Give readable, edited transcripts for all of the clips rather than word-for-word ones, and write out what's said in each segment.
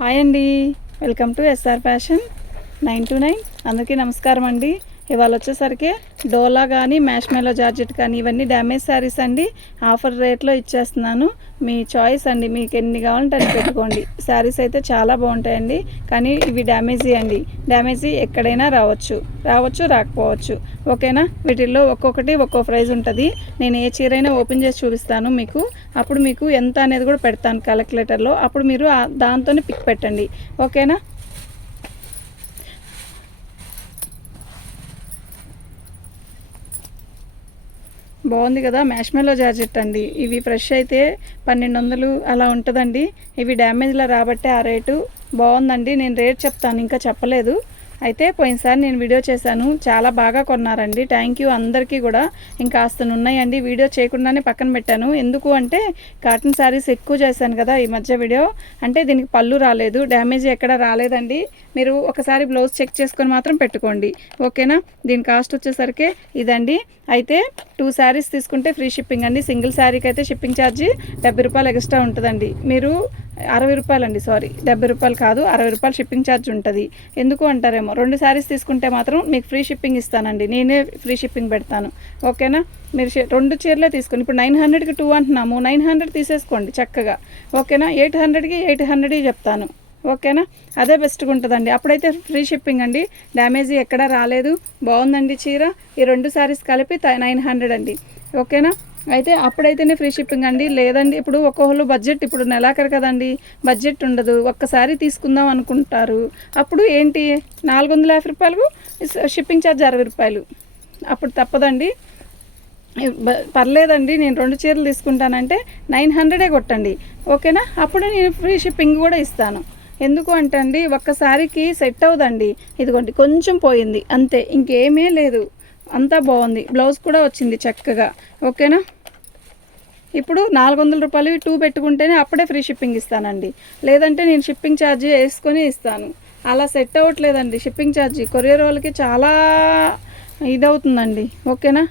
Hi అండి, welcome to SR fashion 929. అందరికీ నమస్కారం అండి. ఇవాళ వచ్చేసరికి డోలా కానీ మ్యాష్మెలో జార్జెట్ కానీ ఇవన్నీ డ్యామేజ్ శారీస్ అండి. ఆఫర్ రేట్లో ఇచ్చేస్తున్నాను. మీ చాయిస్ అండి, మీకు ఎన్ని కావాలంటే అన్ని పెట్టుకోండి. శారీస్ అయితే చాలా బాగుంటాయండి, కానీ ఇవి డ్యామేజీ అండి. డ్యామేజీ ఎక్కడైనా రావచ్చు రాకపోవచ్చు. ఓకేనా? వీటిల్లో ఒక్కొక్కటి ఒక్కో ప్రైజ్ ఉంటుంది. నేను ఏ చీరైనా ఓపెన్ చేసి చూపిస్తాను మీకు. అప్పుడు మీకు ఎంత అనేది కూడా పెడతాను క్యాలిక్యులేటర్లో. అప్పుడు మీరు దాంతోనే పిక్ పెట్టండి. ఓకేనా? బాగుంది కదా, మ్యాష్మెలో జార్జెట్ అండి. ఇవి ఫ్రెష్ అయితే 1200 అలా ఉంటుందండి. ఇవి డ్యామేజ్లో రాబట్టే ఆ రేటు. బాగుందండి. నేను రేట్ చెప్తాను, ఇంకా చెప్పలేదు. అయితే పోయినసారి నేను వీడియో చేశాను, చాలా బాగా కొన్నారండి. థ్యాంక్ యూ అందరికీ కూడా. ఇంకా ఉన్నాయండి, వీడియో చేయకుండానే పక్కన పెట్టాను. ఎందుకు అంటే కాటన్ శారీస్ ఎక్కువ చేశాను కదా ఈ మధ్య వీడియో. అంటే దీనికి పళ్ళు రాలేదు, డ్యామేజ్ ఎక్కడ రాలేదండి. మీరు ఒకసారి బ్లౌజ్ చెక్ చేసుకొని మాత్రం పెట్టుకోండి. ఓకేనా? దీని కాస్ట్ వచ్చేసరికి ఇదండి. అయితే 2 శారీస్ తీసుకుంటే ఫ్రీ షిప్పింగ్ అండి. సింగిల్ శారీకి అయితే షిప్పింగ్ ఛార్జీ 70 రూపాయలు ఎక్స్ట్రా ఉంటుందండి. మీరు 60 రూపాయలు అండి, సారీ 70 రూపాయలు కాదు, 60 రూపాయలు షిప్పింగ్ ఛార్జ్ ఉంటుంది. ఎందుకు అంటారేమో. 2 శారీస్ తీసుకుంటే మాత్రం మీకు ఫ్రీ షిప్పింగ్ ఇస్తానండి. నేనే ఫ్రీ షిప్పింగ్ పెడతాను. ఓకేనా? మీరు 2 చీరలే తీసుకొని, ఇప్పుడు 900కి 2 అంటున్నాము, 900 తీసేసుకోండి చక్కగా. ఓకేనా? 800కి 800 చెప్తాను. ఓకేనా? అదే బెస్ట్గా ఉంటుందండి. అప్పుడైతే ఫ్రీ షిప్పింగ్ అండి. డ్యామేజీ ఎక్కడా రాలేదు. బాగుందండి చీర. ఈ 2 శారీస్ కలిపి 900 అండి. ఓకేనా? అయితే అప్పుడైతేనే ఫ్రీ షిప్పింగ్ అండి. లేదండి, ఇప్పుడు ఒక్కొక్కరు బడ్జెట్, ఇప్పుడు నెలాఖరు కదండి, బడ్జెట్ ఉండదు, ఒక్కసారి తీసుకుందాం అనుకుంటారు. అప్పుడు ఏంటి, 450 రూపాయలు షిప్పింగ్ ఛార్జ్ 60 రూపాయలు. అప్పుడు తప్పదండి. పర్లేదండి, నేను 2 చీరలు తీసుకుంటానంటే 900 కొట్టండి. ఓకేనా? అప్పుడు నేను ఫ్రీ షిప్పింగ్ కూడా ఇస్తాను. ఎందుకు అంటే అండి, ఒక్కసారికి సెట్ అవుదండి. ఇదిగోండి కొంచెం పోయింది అంతే, ఇంకేమీ లేదు. అంతా బాగుంది. బ్లౌజ్ కూడా వచ్చింది చక్కగా. ఓకేనా? ఇప్పుడు 400 రూపాయలు 2 పెట్టుకుంటేనే అప్పుడే ఫ్రీ షిప్పింగ్ ఇస్తానండి. లేదంటే నేను షిప్పింగ్ ఛార్జీ వేసుకొని ఇస్తాను. అలా సెట్ అవ్వట్లేదండి షిప్పింగ్ ఛార్జీ. కొరియర్ వాళ్ళకి చాలా ఇదవుతుందండి. ఓకేనా?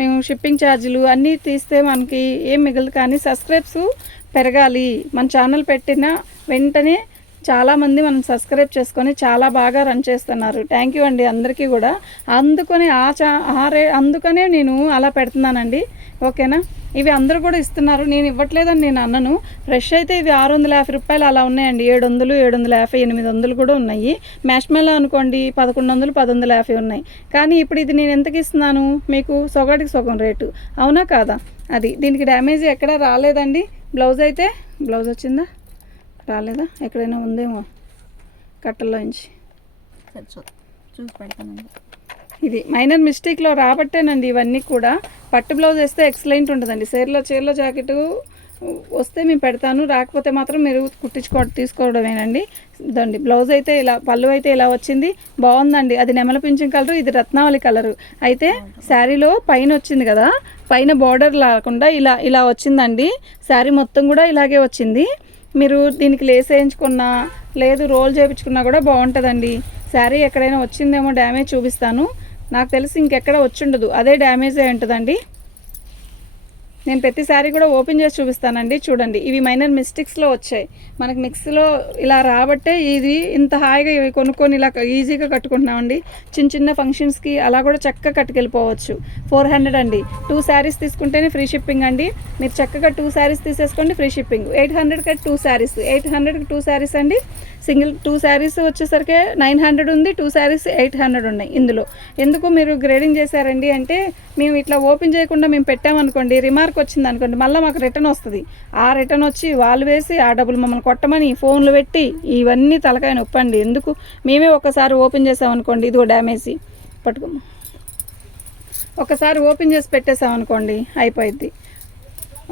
మేము షిప్పింగ్ ఛార్జీలు అన్నీ తీస్తే మనకి ఏం మిగలదు. కానీ సబ్స్క్రైబ్స్ పెరగాలి. మన ఛానల్ పెట్టిన వెంటనే చాలామంది మనం సబ్స్క్రైబ్ చేసుకొని చాలా బాగా రన్ చేస్తున్నారు. థ్యాంక్ యూ అండి అందరికీ కూడా. అందుకనే నేను అలా పెడుతున్నానండి. ఓకేనా? ఇవి అందరూ కూడా ఇస్తున్నారు, నేను ఇవ్వట్లేదని నేను అన్నను. ఫ్రెష్ అయితే ఇవి 650 రూపాయలు అలా ఉన్నాయండి. 700, 750, 800 కూడా ఉన్నాయి. మ్యాష్మెలో అనుకోండి 1100, 1150 ఉన్నాయి. కానీ ఇప్పుడు ఇది నేను ఎంతకి ఇస్తున్నాను మీకు? సొగటికి సగం రేటు. అవునా కాదా? అది దీనికి డ్యామేజ్ ఎక్కడా రాలేదండి. బ్లౌజ్ అయితే బ్లౌజ్ వచ్చిందా రాలేదా, ఎక్కడైనా ఉందేమో కట్టల్లోంచి చూసి పెడతానండి. ఇది మైనర్ మిస్టేక్లో రాబట్టేనండి ఇవన్నీ కూడా. పట్టు బ్లౌజ్ వేస్తే ఎక్సలెంట్ ఉంటుందండి. చీరలో జాకెట్ వస్తే మేము పెడతాను, రాకపోతే మాత్రం మీరు తీసుకోవడమేనండి. ఇదండి బ్లౌజ్ అయితే ఇలా, పళ్ళు అయితే ఇలా వచ్చింది. బాగుందండి. అది నెమల పింఛన్ కలరు, ఇది రత్నావళి కలరు. అయితే శారీలో పైన వచ్చింది కదా, పైన బార్డర్ లేకుండా ఇలా వచ్చిందండి. శారీ మొత్తం కూడా ఇలాగే వచ్చింది. మీరు దీనికి లేస్ వేయించుకున్నా లేదు రోల్ చేయించుకున్నా కూడా బాగుంటుందండి. శారీ ఎక్కడైనా వచ్చిందేమో డ్యామేజ్ చూపిస్తాను. నాకు తెలిసి ఇంకెక్కడ వచ్చిండదు, అదే డ్యామేజ్ అయి ఉంటుందండి. నేను ప్రతి శారీ కూడా ఓపెన్ చేసి చూపిస్తానండి. చూడండి, ఇవి మైనర్ మిస్టేక్స్లో వచ్చాయి. మనకి మిక్స్లో ఇలా రాబట్టే ఇది ఇంత హాయిగా ఇవి కొనుక్కొని ఇలా ఈజీగా కట్టుకుంటున్నామండి. చిన్న ఫంక్షన్స్కి అలా కూడా చక్కగా కట్టుకెళ్ళిపోవచ్చు. 400 అండి. 2 శారీస్ తీసుకుంటేనే ఫ్రీ షిప్పింగ్ అండి. మీరు చక్కగా 2 శారీస్ తీసేసుకోండి, ఫ్రీ షిప్పింగ్. 800కి 2 శారీస్, 800కి 2 శారీస్ అండి. సింగిల్ 2 శారీస్ వచ్చేసరికి 900 ఉంది, 2 శారీస్ 800 ఉన్నాయి ఇందులో. ఎందుకు మీరు గ్రేడింగ్ చేశారండి అంటే, మేము ఇట్లా ఓపెన్ చేయకుండా మేము పెట్టామనుకోండి, రిమార్క్ వచ్చింది అనుకోండి, మళ్ళీ మాకు రిటర్న్ వస్తుంది. ఆ రిటర్న్ వచ్చి వాళ్ళు వేసి ఆ డబ్బులు మమ్మల్ని కొట్టమని ఫోన్లు పెట్టి ఇవన్నీ తలకాయ నొప్పండి. ఎందుకు? మేమే ఒకసారి ఓపెన్ చేసామనుకోండి, ఇదిగో డ్యామేజీ పట్టుకోము, ఒకసారి ఓపెన్ చేసి పెట్టేసామనుకోండి అయిపోయిద్ది.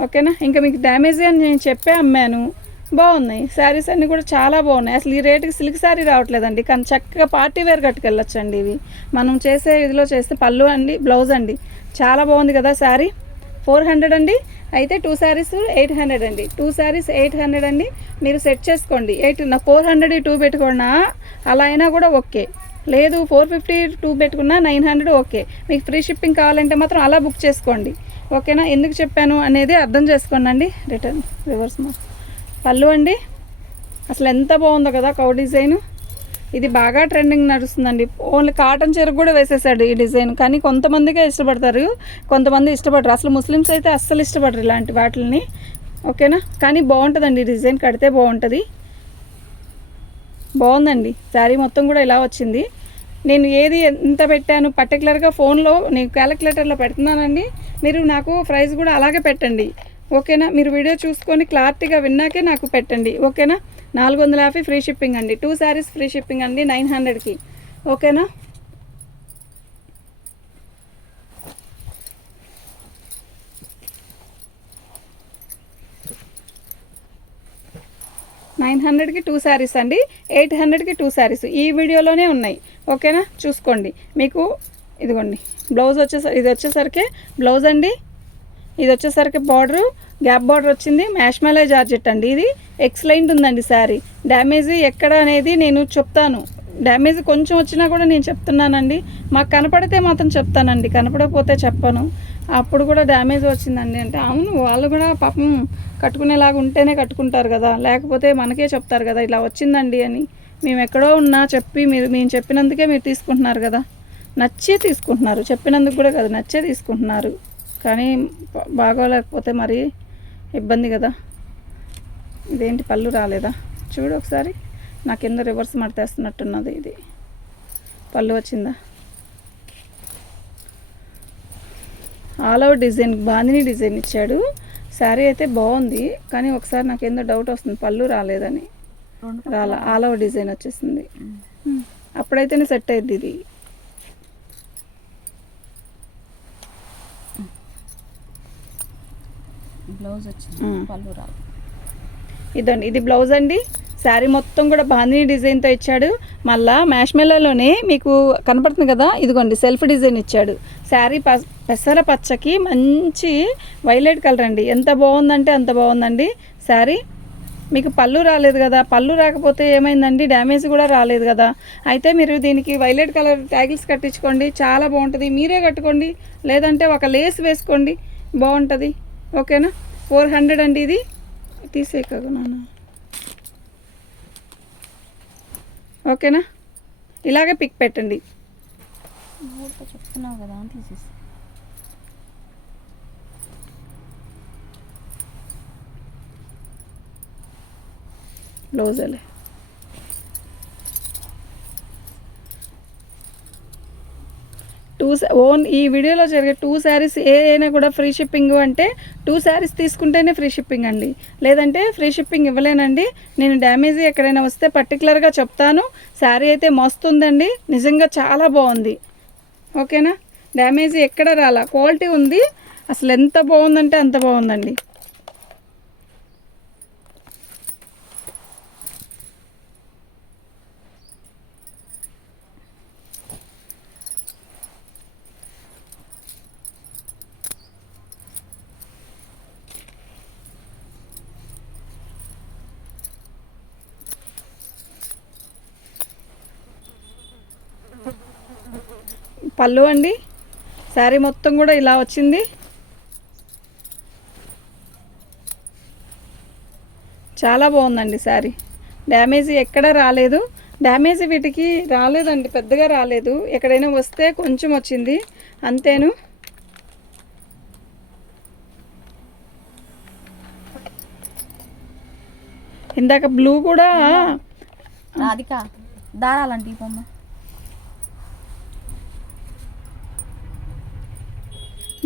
ఓకేనా? ఇంకా మీకు డ్యామేజీ అని నేను చెప్పే అమ్మాను. బాగున్నాయి శారీస్ అన్నీ కూడా చాలా బాగున్నాయి. అసలు ఈ రేటుకి సిల్క్ శారీ రావట్లేదండి, కానీ చక్కగా పార్టీ వేర్ కట్టుకెళ్ళొచ్చండి. ఇవి మనం చేసే ఇదిలో చేస్తే పళ్ళు అండి, బ్లౌజ్ అండి. చాలా బాగుంది కదా శారీ. 400 అండి. అయితే 2 శారీస్ 800 అండి. 2 శారీస్ 800 అండి. మీరు సెట్ చేసుకోండి. 400 2 పెట్టుకున్నా అలా అయినా కూడా ఓకే. లేదు 450 2 పెట్టుకున్నా 900 ఓకే. మీకు ఫ్రీ షిప్పింగ్ కావాలంటే మాత్రం అలా బుక్ చేసుకోండి. ఓకేనా? ఎందుకు చెప్పాను అనేది అర్థం చేసుకోండి అండి. రివర్స్ పళ్ళు అండి. అసలు ఎంత బాగుందో కదా కౌ డిజైన్. ఇది బాగా ట్రెండింగ్ నడుస్తుందండి. ఓన్లీ కాటన్ చీర కూడా వేసేసాడు ఈ డిజైన్. కానీ కొంతమందికే ఇష్టపడతారు, కొంతమంది ఇష్టపడరు. అసలు ముస్లిమ్స్ అయితే అస్సలు ఇష్టపడరు ఇలాంటి వాటిని. ఓకేనా, కానీ బాగుంటుందండి డిజైన్, కడితే బాగుంటుంది. బాగుందండి శారీ మొత్తం కూడా ఇలా వచ్చింది. నేను ఏది ఎంత పెట్టాను పర్టికులర్గా ఫోన్లో నేను క్యాలిక్యులేటర్లో పెడుతున్నానండి. మీరు నాకు ప్రైస్ కూడా అలాగే పెట్టండి. ఓకేనా, మీరు వీడియో చూసుకొని క్లారిటీగా విన్నాకే నాకు పెట్టండి. ఓకేనా, 450 ఫ్రీ షిప్పింగ్ అండి. 2 శారీస్ ఫ్రీ షిప్పింగ్ అండి 900కి. ఓకేనా, $900కి 2 శారీస్ అండి, 800కి 2 శారీస్ ఈ వీడియోలోనే ఉన్నాయి. ఓకేనా, చూసుకోండి. మీకు ఇదిగోండి బ్లౌజ్ ఇది వచ్చేసరికి బ్లౌజ్ అండి. ఇది వచ్చేసరికి బార్డరు గ్యాప్ బార్డర్ వచ్చింది. మ్యాష్మెలో జార్జెట్ అండి. ఇది ఎక్సలెంట్ ఉందండి శారీ. డ్యామేజ్ ఎక్కడ అనేది నేను చెప్తాను. డ్యామేజ్ కొంచెం వచ్చినా కూడా నేను చెప్తున్నానండి. మాకు కనపడితే మాత్రం చెప్తానండి, కనపడకపోతే చెప్పను. అప్పుడు కూడా డ్యామేజ్ వచ్చిందండి అంటే అవును, వాళ్ళు కూడా పాపం కట్టుకునేలాగా ఉంటేనే కట్టుకుంటారు కదా, లేకపోతే మనకే చెప్తారు కదా ఇలా వచ్చిందండి అని. మేము ఎక్కడో ఉన్నా చెప్పి మేము చెప్పినందుకే మీరు తీసుకుంటున్నారు కదా, నచ్చే తీసుకుంటున్నారు, చెప్పినందుకు కూడా కదా, నచ్చే తీసుకుంటున్నారు. కానీ బాగోలేకపోతే మరి ఇబ్బంది కదా. ఇదేంటి పళ్ళు రాలేదా చూడు ఒకసారి, నా కింద రివర్స్ మడతేస్తున్నట్టున్నది. ఇది పళ్ళు వచ్చిందా? All over design bandhani design ఇచ్చాడు. శారీ అయితే బాగుంది, కానీ ఒకసారి నాకు ఏందో డౌట్ వస్తుంది, పళ్ళు రాలేదని. ఆల్ ఓవర్ డిజైన్ వచ్చేసింది. అప్పుడైతేనే సెట్ అయ్యింది ఇది. బ్లౌజ్ వచ్చింది, పళ్ళు రాదు. ఇదండి, ఇది బ్లౌజ్ అండి. శారీ మొత్తం కూడా బాందిని డిజైన్తో ఇచ్చాడు. మళ్ళా మ్యాష్మెల్లోనే మీకు కనపడుతుంది కదా, ఇదిగోండి సెల్ఫ్ డిజైన్ ఇచ్చాడు. శారీ పెసర పచ్చకి మంచి వైలెట్ కలర్ అండి. ఎంత బాగుందంటే అంత బాగుందండి శారీ. మీకు పళ్ళు రాలేదు కదా, పళ్ళు రాకపోతే ఏమైందండి, డ్యామేజ్ కూడా రాలేదు కదా. అయితే మీరు దీనికి వైలెట్ కలర్ ట్యాగిల్స్ కట్టించుకోండి, చాలా బాగుంటుంది. మీరే కట్టుకోండి, లేదంటే ఒక లేస్ వేసుకోండి, బాగుంటుంది. ఓకేనా, 400 అండి. ఇది తీసేయక నాన్న. ఓకేనా, ఇలాగే పిక్ పెట్టండి. చెప్తున్నావు కదా తీసేసి. బ్లౌజ్ అలే ఈ వీడియోలో జరిగే 2 శారీస్ ఏదైనా కూడా ఫ్రీ షిప్పింగ్ అంటే 2 శారీస్ తీసుకుంటేనే ఫ్రీ షిప్పింగ్ అండి, లేదంటే ఫ్రీ షిప్పింగ్ ఇవ్వలేనండి. నేను డ్యామేజ్ ఎక్కడైనా వస్తే పర్టికులర్గా చెప్తాను. శారీ అయితే మస్తుందండి, నిజంగా చాలా బాగుంది. ఓకేనా, డ్యామేజ్ ఎక్కడ రాలా, క్వాలిటీ ఉంది. అసలు ఎంత బాగుందంటే అంత బాగుందండి. పళ్ళు అండి, శారీ మొత్తం కూడా ఇలా వచ్చింది. చాలా బాగుందండి శారీ. డ్యామేజ్ ఎక్కడ రాలేదు, డ్యామేజ్ వీటికి రాలేదండి, పెద్దగా రాలేదు. ఎక్కడైనా వస్తే కొంచెం వచ్చింది అంతేను. ఇందాక బ్లూ కూడా రాధిక దారాలంటే బొమ్మ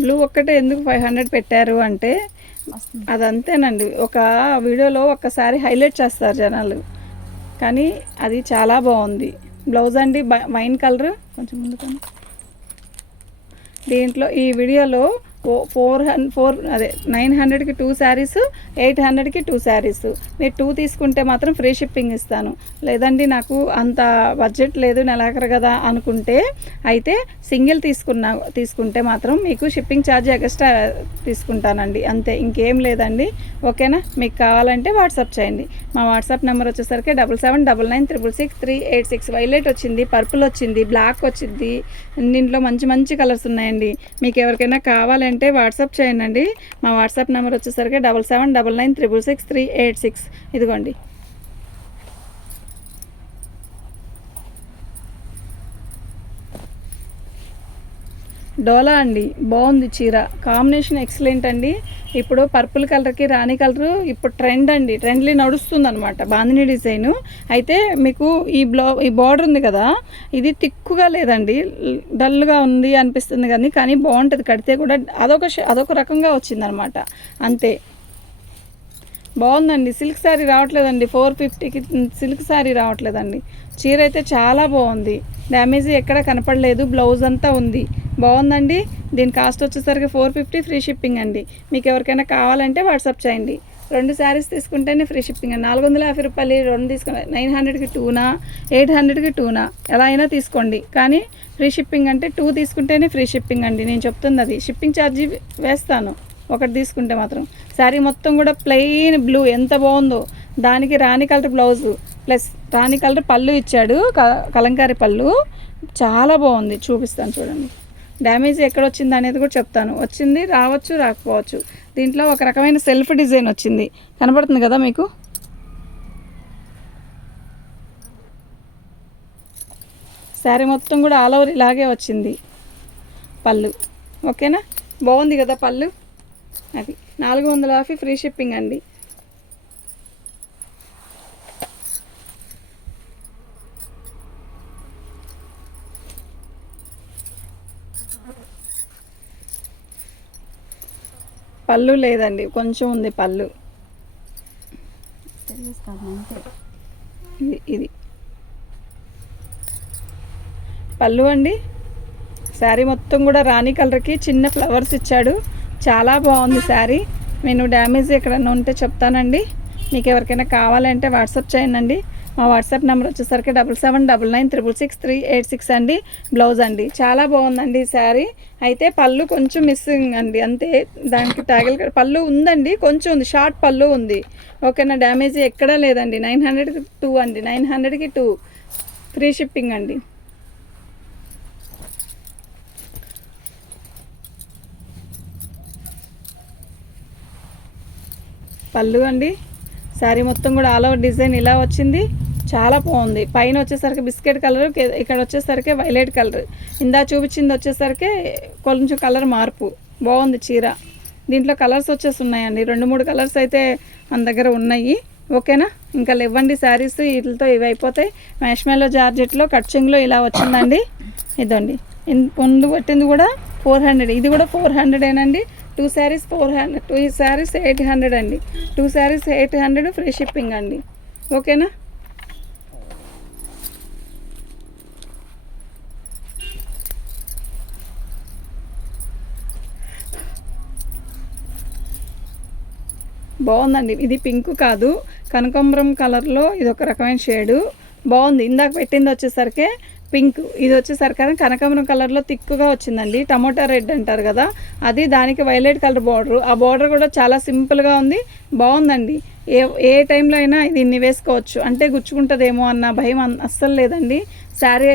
బ్లూ ఒక్కటే ఎందుకు 500 పెట్టారు అంటే అదంతేనండి, ఒక వీడియోలో ఒక్కసారి హైలైట్ చేస్తారు జనాలు, కానీ అది చాలా బాగుంది. బ్లౌజ్ అండి వైన్ కలర్, కొంచెం ముందుకు దీంట్లో ఈ వీడియోలో 900కి 2 శారీస్, 800కి 2 శారీస్. మీరు 2 తీసుకుంటే మాత్రం ఫ్రీ షిప్పింగ్ ఇస్తాను. లేదండి నాకు అంత బడ్జెట్ లేదు, నెలాఖరు కదా అనుకుంటే అయితే సింగిల్ తీసుకుంటే మాత్రం మీకు షిప్పింగ్ ఛార్జ్ ఎక్స్ట్రా తీసుకుంటానండి, అంతే, ఇంకేం లేదండి. ఓకేనా, మీకు కావాలంటే వాట్సాప్ చేయండి. మా వాట్సాప్ నెంబర్ వచ్చేసరికి 7799666386. వైలెట్ వచ్చింది, పర్పుల్ వచ్చింది, బ్లాక్ వచ్చింది, దీంట్లో మంచి మంచి కలర్స్ ఉన్నాయండి. మీకు ఎవరికైనా కావాలంటే వాట్సాప్ చేయండి. మా వాట్సాప్ నెంబర్ వచ్చేసరికి 7799666386. ఇదిగోండి, డోలా అండి, బాగుంది చీర, కాంబినేషన్ ఎక్సలెంట్ అండి. ఇప్పుడు పర్పుల్ కలర్కి రాణి కలరు ఇప్పుడు ట్రెండ్ అండి, ట్రెండ్లీ నడుస్తుంది అనమాట బాందిని డిజైను. అయితే మీకు ఈ బార్డర్ ఉంది కదా, ఇది తిక్కుగా లేదండి, డల్గా ఉంది అనిపిస్తుంది కానీ బాగుంటుంది కడితే కూడా. అదొక రకంగా వచ్చిందనమాట, అంతే. బాగుందండి. సిల్క్ శారీ రావట్లేదండి, 450కి సిల్క్ శారీ రావట్లేదండి. చీర అయితే చాలా బాగుంది, డ్యామేజ్ ఎక్కడ కనపడలేదు, బ్లౌజ్ అంతా ఉంది, బాగుందండి. దీని కాస్ట్ వచ్చేసరికి 450, ఫ్రీ షిప్పింగ్ అండి. మీకు ఎవరికైనా కావాలంటే వాట్సాప్ చేయండి. 2 శారీస్ తీసుకుంటేనే ఫ్రీ షిప్పింగ్ అండి. 450 రూపాయలు 2 తీసుకుని 900కి 2నా, 800కి 2నా, ఎలా అయినా తీసుకోండి. కానీ ఫ్రీ షిప్పింగ్ అంటే 2 తీసుకుంటేనే ఫ్రీ షిప్పింగ్ అండి. నేను చెప్తుంది అది, షిప్పింగ్ ఛార్జీ వేస్తాను ఒకటి తీసుకుంటే మాత్రం. శారీ మొత్తం కూడా ప్లెయిన్ బ్లూ, ఎంత బాగుందో. దానికి రాణి కలర్ బ్లౌజు ప్లస్ రాణి కలర్ పళ్ళు ఇచ్చాడు, కలంకారీ పళ్ళు, చాలా బాగుంది. చూపిస్తాను చూడండి, డ్యామేజ్ ఎక్కడ వచ్చింది అనేది కూడా చెప్తాను. వచ్చింది రావచ్చు, రాకపోవచ్చు. దీంట్లో ఒక రకమైన సెల్ఫ్ డిజైన్ వచ్చింది, కనపడుతుంది కదా మీకు. శారీ మొత్తం కూడా ఆల్ ఓవర్ ఇలాగే వచ్చింది పళ్ళు, ఓకేనా. బాగుంది కదా పళ్ళు, అది 450 ఫ్రీ షిప్పింగ్ అండి. పళ్ళు లేదండి, కొంచెం ఉంది పళ్ళు. ఇది పళ్ళు అండి. శారీ మొత్తం కూడా రాణి కలర్కి చిన్న ఫ్లవర్స్ ఇచ్చాడు, చాలా బాగుంది శారీ. నేను డ్యామేజ్ ఎక్కడన్నా ఉంటే చెప్తానండి. మీకు ఎవరికైనా కావాలంటే వాట్సాప్ చేయండి. మా వాట్సాప్ నెంబర్ వచ్చేసరికి 7799666386 అండి. బ్లౌజ్ అండి, చాలా బాగుందండి శారీ. అయితే పళ్ళు కొంచెం మిస్సింగ్ అండి, అంతే. దానికి ట్యాగల్ పళ్ళు ఉందండి, కొంచెం ఉంది, షార్ట్ పళ్ళు ఉంది, ఓకేనా. డ్యామేజ్ ఎక్కడా లేదండి. 900కి 2 అండి, 900కి 2 ఫ్రీ షిప్పింగ్ అండి. పళ్ళు అండి. శారీ మొత్తం కూడా ఆల్ ఓవర్ డిజైన్ ఇలా వచ్చింది, చాలా బాగుంది. పైన వచ్చేసరికి బిస్కెట్ కలర్, ఇక్కడ వచ్చేసరికి వైలెట్ కలర్, ఇందా చూపించింది వచ్చేసరికి కొంచెం కలర్ మార్పు. బాగుంది చీర. దీంట్లో కలర్స్ వచ్చేసి ఉన్నాయండి, 2-3 కలర్స్ అయితే మన దగ్గర ఉన్నాయి, ఓకేనా. ఇంకా లేవండి శారీస్, వీటితో ఇవి అయిపోతాయి. మ్యాష్మెల్లో జార్జెట్లో కట్చింగ్లో ఇలా వచ్చిందండి. ఇదండి ముందు పెట్టింది కూడా 400, ఇది కూడా 400ఏనండి. 2 శారీస్ 400, 2 శారీస్ 800 అండి. 2 శారీస్ 800 ఫ్రీ షిప్పింగ్ అండి, ఓకేనా. బాగుందండి. ఇది పింక్ కాదు, కనకాంబరం కలర్లో ఇది ఒక రకమైన షేడు, బాగుంది. ఇందాక పెట్టింది వచ్చేసరికి పింక్, ఇది వచ్చేసరికి కనకాంబరం కలర్లో తిక్కుగా వచ్చిందండి. టమోటా రెడ్ అంటారు కదా అది, దానికి వైలెట్ కలర్ బార్డరు. ఆ బార్డర్ కూడా చాలా సింపుల్గా ఉంది, బాగుందండి. ఏ టైంలో అయినా దీన్ని వేసుకోవచ్చు, అంటే గుచ్చుకుంటుందేమో అన్న భయం అస్సలు లేదండి. శారీ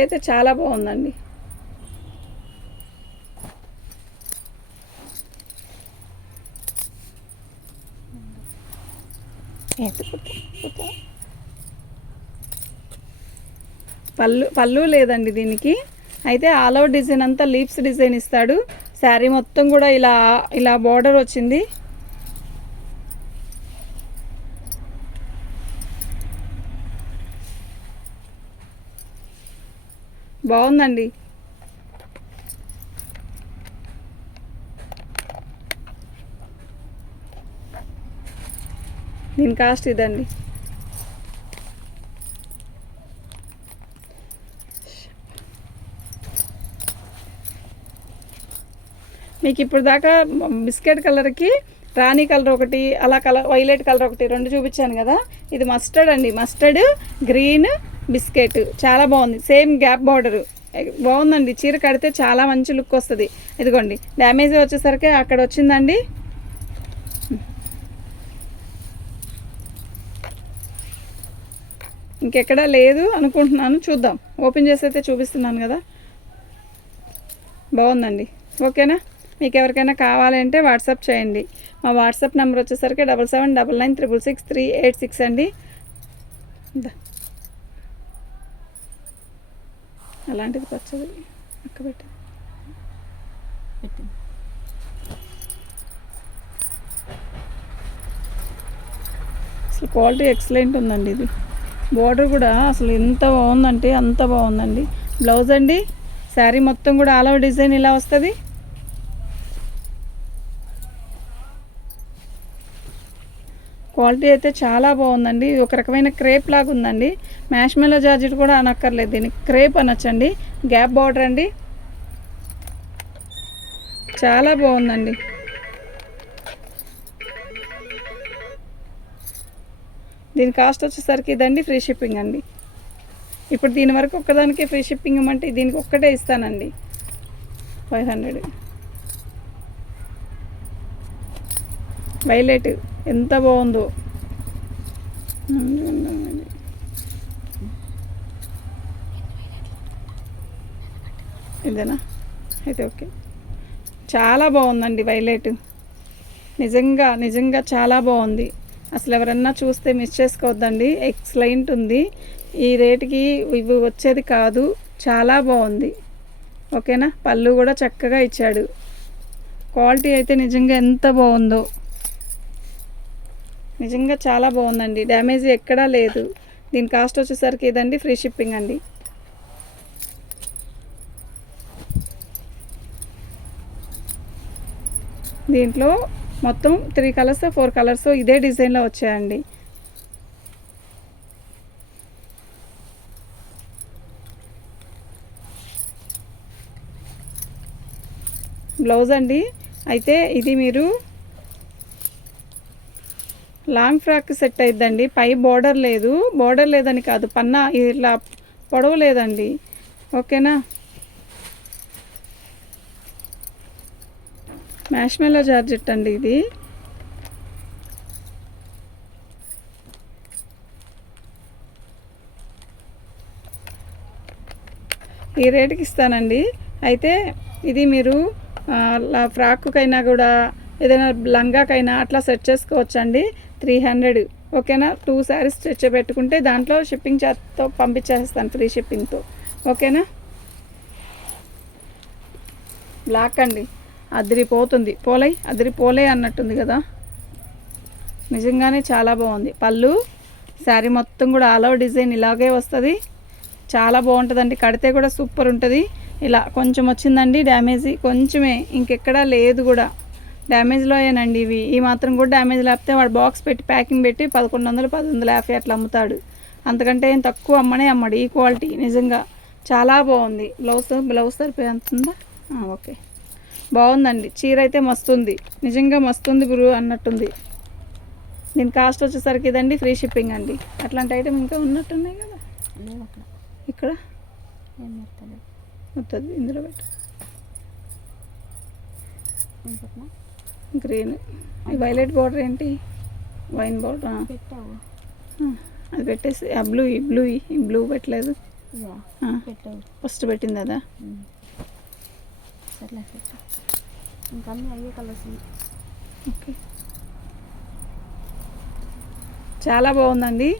అయితే చాలా బాగుందండి. పళ్ళు లేదండి దీనికి. అయితే ఆల్ ఓవర్ డిజైన్ అంతా లీవ్స్ డిజైన్ ఇస్తాడు. శారీ మొత్తం కూడా ఇలా బార్డర్ వచ్చింది. బాగుందండి. దీని కాస్ట్ ఇదండి. మీకు ఇప్పుడు దాకా బిస్కెట్ కలర్కి రాణి కలర్ ఒకటి, అలా వైలెట్ కలర్ ఒకటి 2 చూపించాను కదా. ఇది మస్టర్డ్ అండి, మస్టర్డ్ గ్రీన్ బిస్కెట్, చాలా బాగుంది. సేమ్ గ్యాప్ బార్డరు, బాగుందండి. చీర కడితే చాలా మంచి లుక్ వస్తుంది. ఇదిగోండి డ్యామేజ్ వచ్చేసరికి అక్కడ వచ్చిందండి. ఇంకెక్కడా లేదు అనుకుంటున్నాను, చూద్దాం. ఓపెన్ చేసి అయితే చూపిస్తున్నాను కదా, బాగుందండి, ఓకేనా. మీకు ఎవరికైనా కావాలంటే వాట్సాప్ చేయండి. మా వాట్సాప్ నెంబర్ వచ్చేసరికి 7799666386 అండి. అలాంటిది పచ్చది అక్క పెట్టి పెట్టింది. అసలు క్వాలిటీ ఎక్సలెంట్ ఉందండి. ఇది బార్డర్ కూడా అసలు ఎంత బాగుందంటే అంత బాగుందండి. బ్లౌజ్ అండి, శారీ మొత్తం కూడా ఆల్ ఓవర్ డిజైన్ ఇలా వస్తుంది. క్వాలిటీ అయితే చాలా బాగుందండి. ఇది ఒక రకమైన క్రేప్ లాగా ఉందండి. మ్యాష్మెలో జార్జెట్ కూడా అనక్కర్లేదు, దీనికి క్రేప్ అనొచ్చండి. గ్యాప్ బార్డర్ అండి, చాలా బాగుందండి. దీని కాస్ట్ వచ్చేసరికి ఇదండి, ఫ్రీ షిప్పింగ్ అండి. ఇప్పుడు దీని వరకు ఒక్కదానికే ఫ్రీ షిప్పింగ్ ఇవ్వమంటే దీనికి ఒక్కటే ఇస్తానండి, 500. వైలెట్ ఎంత బాగుందో. ఇదేనా అయితే ఓకే. చాలా బాగుందండి వైలెట్, నిజంగా నిజంగా చాలా బాగుంది. అసలు ఎవరన్నా చూస్తే మిస్ చేసుకోవద్దండి, ఎక్సలెంట్ ఉంది. ఈ రేటుకి ఇవి వచ్చేది కాదు, చాలా బాగుంది. ఓకేనా, పళ్ళు కూడా చక్కగా ఇచ్చాడు. క్వాలిటీ అయితే నిజంగా ఎంత బాగుందో, నిజంగా చాలా బాగుందండి. డ్యామేజ్ ఎక్కడా లేదు. దీని కాస్ట్ వచ్చేసరికి ఇదండి, ఫ్రీ షిప్పింగ్ అండి. దీంట్లో మొత్తం 3 కలర్స్ 4 కలర్స్ ఇదే డిజైన్లో వచ్చాయండి. బ్లౌజ్ అండి, అయితే ఇది మీరు లాంగ్ ఫ్రాక్ సెట్ అయిద్దండి. పై బోర్డర్ లేదు, బోర్డర్ లేదని కాదు, పన్నా ఇట్లా పొడవు లేదండి. ఓకేనా, మ్యాష్మెలో జార్జెట్ అండి ఇది. ఈ రేటుకి ఇస్తానండి. అయితే ఇది మీరు ఫ్రాక్కైనా కూడా ఏదైనా లంగాకైనా అట్లా సెట్ చేసుకోవచ్చండి. 300. ఓకేనా, 2 శారీస్ తెచ్చి పెట్టుకుంటే దాంట్లో షిప్పింగ్ ఛార్జ్తో పంపించేస్తాను, ఫ్రీ షిప్పింగ్తో. ఓకేనా, బ్లాక్ అండి, అదిరిపోతుంది. అదిరిపోలే అన్నట్టుంది కదా, నిజంగానే చాలా బాగుంది. పళ్ళు శారీ మొత్తం కూడా ఆల్ ఓవర్ డిజైన్ ఇలాగే వస్తుంది, చాలా బాగుంటుందండి. కడితే కూడా సూపర్ ఉంటుంది. ఇలా కొంచెం వచ్చిందండి డ్యామేజ్, కొంచెమే, ఇంకెక్కడా లేదు కూడా. డ్యామేజ్లో ఏనండి ఇవి. ఈ మాత్రం కూడా డ్యామేజ్ లేకపోతే వాడు బాక్స్ పెట్టి ప్యాకింగ్ పెట్టి 1100 1150 అట్లా అమ్ముతాడు. అంతకంటే ఏం తక్కువ అమ్మడు. ఈ క్వాలిటీ నిజంగా చాలా బాగుంది. బ్లౌజ్ సరిపోయి అంతుందా? ఓకే, బాగుందండి. చీర అయితే మస్తుంది, నిజంగా మస్తుంది గురు అన్నట్టుంది. దీని కాస్ట్ వచ్చేసరికి ఇదండి, ఫ్రీ షిప్పింగ్ అండి. అట్లాంటి ఐటమ్ ఇంకా ఉన్నట్టున్నాయి కదా ఇక్కడ, వస్తుంది ఇందులో పెట్టు. గ్రీన్, ఈ వైలెట్ బార్డర్ ఏంటి, వైన్ బార్డర్ అది పెట్టేసి. ఆ బ్లూ పెట్టలేదు, ఫస్ట్ పెట్టింది అదా. ఓకే, చాలా బాగుందండి.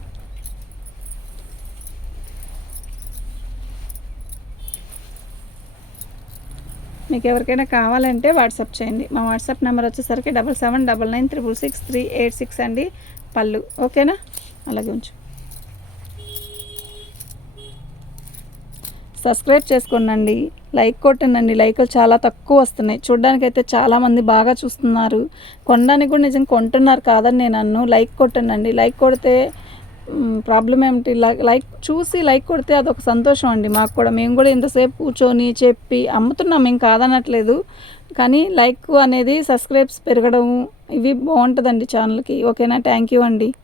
మీకు ఎవరికైనా కావాలంటే వాట్సాప్ చేయండి. మా వాట్సాప్ నెంబర్ వచ్చేసరికి 7799666386 అండి. పళ్ళు ఓకేనా, అలాగే ఉంచు. సబ్స్క్రైబ్ చేసుకోండి, లైక్ కొట్టండి. లైకులు చాలా తక్కువ వస్తున్నాయి. చూడడానికైతే చాలామంది బాగా చూస్తున్నారు, కొనడానికి కూడా నిజంగా కొంటున్నారు కాదని నేను అన్ను. లైక్ కొట్టండి, లైక్ కొడితే ప్రాబ్లం ఏమిటి, లైక్ చూసి లైక్ కొడితే అదొక సంతోషం అండి మాకు కూడా. మేము కూడా ఇంతసేపు కూర్చొని చెప్పి అమ్ముతున్నాం, మేము కాదనట్లేదు. కానీ లైక్ అనేది సబ్స్క్రైబ్స్ పెరగడం ఇవి బాగుంటుందండి ఛానల్కి. ఓకేనా, థ్యాంక్ యూ అండి.